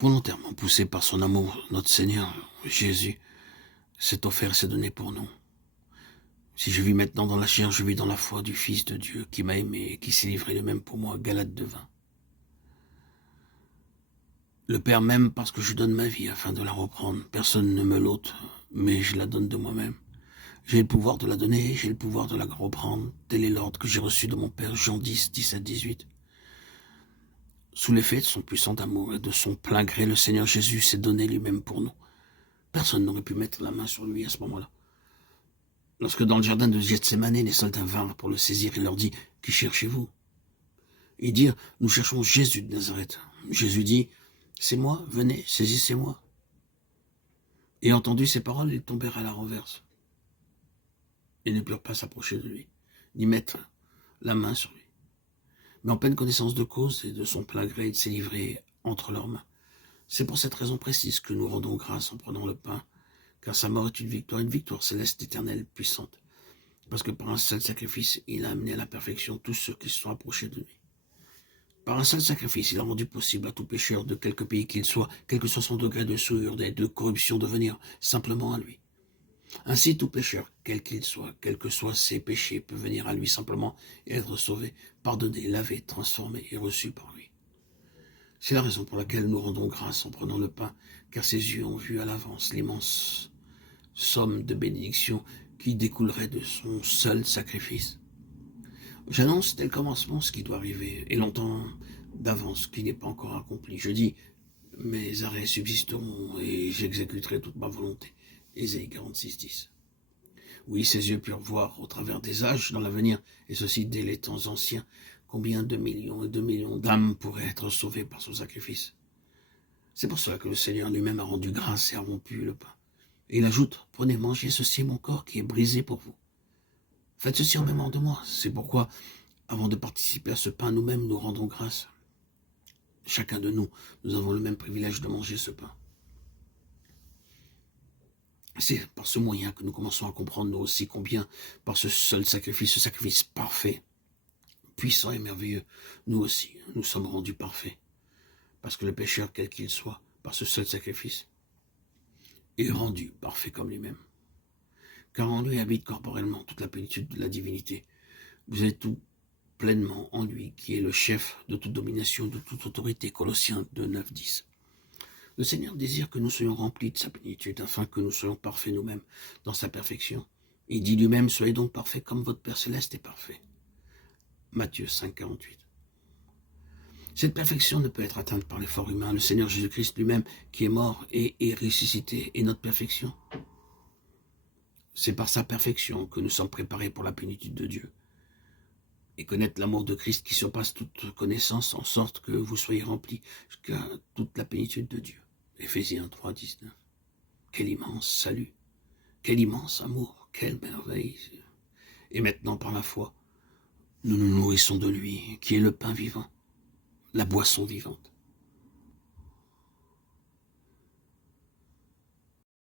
Volontairement poussé par son amour, notre Seigneur Jésus s'est offert, s'est donné pour nous. Si je vis maintenant dans la chair, je vis dans la foi du Fils de Dieu qui m'a aimé et qui s'est livré de même pour moi. Galates 2:20. Le Père m'aime parce que je donne ma vie afin de la reprendre. Personne ne me l'ôte, mais je la donne de moi-même. J'ai le pouvoir de la donner, j'ai le pouvoir de la reprendre. Tel est l'ordre que j'ai reçu de mon Père. Jean 10, 17, 18. Sous l'effet de son puissant amour et de son plein gré, le Seigneur Jésus s'est donné lui-même pour nous. Personne n'aurait pu mettre la main sur lui à ce moment-là. Lorsque dans le jardin de Gethsémane, les soldats vinrent pour le saisir, il leur dit « Qui cherchez-vous » Ils dirent « Nous cherchons Jésus de Nazareth. » Jésus dit « C'est moi, venez, saisissez-moi. » Et entendu ces paroles, ils tombèrent à la renverse. Ils ne purent pas s'approcher de lui, ni mettre la main sur lui. Mais en pleine connaissance de cause et de son plein gré, il s'est livré entre leurs mains. C'est pour cette raison précise que nous rendons grâce en prenant le pain, car sa mort est une victoire céleste, éternelle, puissante. Parce que par un seul sacrifice, il a amené à la perfection tous ceux qui se sont approchés de lui. Par un seul sacrifice, il a rendu possible à tout pécheur, de quelque pays qu'il soit, quel que soit son degré de souillure et de corruption, de venir simplement à lui. Ainsi, tout pécheur, quel qu'il soit, quels que soient ses péchés, peut venir à lui simplement et être sauvé, pardonné, lavé, transformé et reçu par lui. C'est la raison pour laquelle nous rendons grâce en prenant le pain, car ses yeux ont vu à l'avance l'immense somme de bénédiction qui découlerait de son seul sacrifice. J'annonce dès le commencement ce qui doit arriver, et longtemps d'avance qui n'est pas encore accompli. Je dis, mes arrêts subsisteront, et j'exécuterai toute ma volonté. Ésaïe 46, 10. Oui, ses yeux purent voir au travers des âges dans l'avenir, et ceci dès les temps anciens, combien de millions et de millions d'âmes pourraient être sauvées par son sacrifice. C'est pour cela que le Seigneur lui-même a rendu grâce et a rompu le pain. Et il ajoute, prenez, mangez, ceci est mon corps qui est brisé pour vous. Faites ceci en mémoire de moi. C'est pourquoi, avant de participer à ce pain, nous-mêmes nous rendons grâce. Chacun de nous, nous avons le même privilège de manger ce pain. C'est par ce moyen que nous commençons à comprendre nous aussi combien, par ce seul sacrifice, ce sacrifice parfait, puissant et merveilleux, nous aussi, nous sommes rendus parfaits. Parce que le pécheur, quel qu'il soit, par ce seul sacrifice, est rendu parfait comme lui-même. Car en lui habite corporellement toute la plénitude de la divinité. Vous êtes tout pleinement en lui, qui est le chef de toute domination, de toute autorité. Colossiens 2, 9, 10. Le Seigneur désire que nous soyons remplis de sa plénitude, afin que nous soyons parfaits nous-mêmes dans sa perfection. Il dit lui-même, soyez donc parfaits comme votre Père Céleste est parfait. Matthieu 5, 48. Cette perfection ne peut être atteinte par l'effort humain. Le Seigneur Jésus-Christ lui-même, qui est mort et est ressuscité, est notre perfection. C'est par sa perfection que nous sommes préparés pour la plénitude de Dieu. Et connaître l'amour de Christ qui surpasse toute connaissance, en sorte que vous soyez remplis jusqu'à toute la plénitude de Dieu. Éphésiens 3, 19. Quel immense salut, quel immense amour, quelle merveille. Et maintenant, par la foi, nous nous nourrissons de lui, qui est le pain vivant, la boisson vivante.